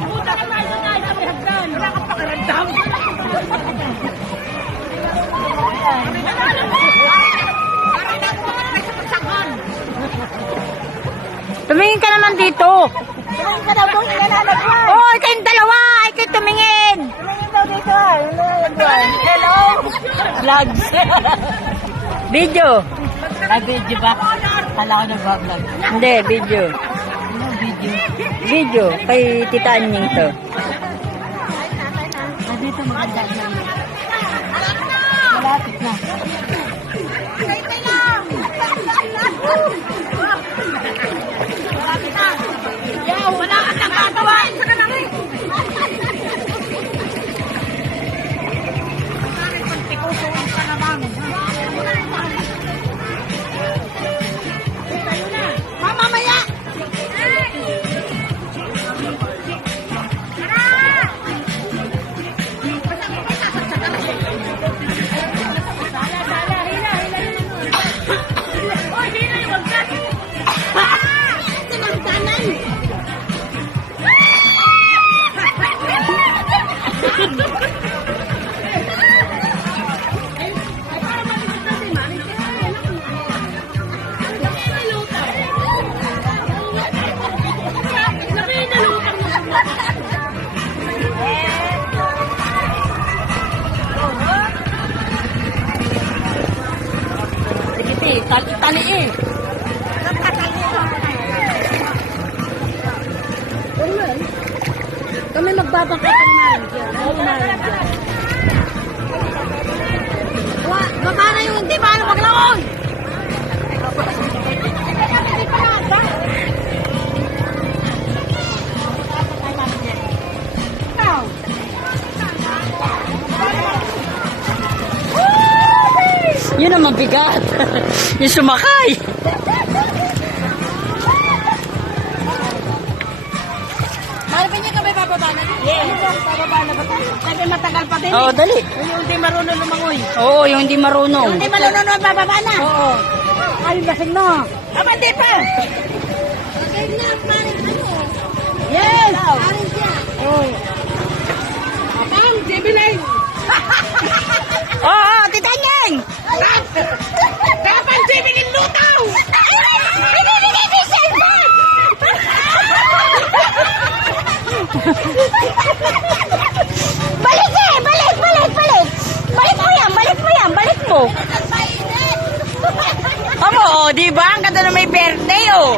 Puta ka tayo na ay kami hagdan. Wala kang pakiramdam. Tumingin ka naman dito. Tumingin ka daw doon, ilalagyan. Oh, kayong dalawa. Ay, kayo tumingin. Tumingin daw dito. Hello. Vlogs. Video. Ay, video ba? Kala ko nag-vlog. Hindi, video. Ano video? Video. Kay Tita Anying to. Ah, dito maganda na. Malapit na. Wala ka nang gagawa. Isa ka lang eh. Pagtikusuin ka naman. Mamamaya! Tali eh. Kami magbabangka ng marin. Baba na yung hindi paano maglaon! Yun ang mabigat. Yung sumakay. Marapin niyo kami bababa na? Yes. Bababa na ba tayo? Kasi matagal pa din. Oo, dali. Yung hindi marunong lumangoy. Oo, yung hindi marunong. Yung hindi marunong bababa na. Oo. Ay, lasing na. Aba, hindi pa. Lasing na, parin ano? Yes. Parin siya. Oo. Apang, Jebilay. Oo, Tita Anying. Dapat Jebilin lutaw. Ibibigay mo siya ba? Balik eh! Balik! Balik mo yan! Amo, oh, di ba? Ang ganda na may birthday, oh.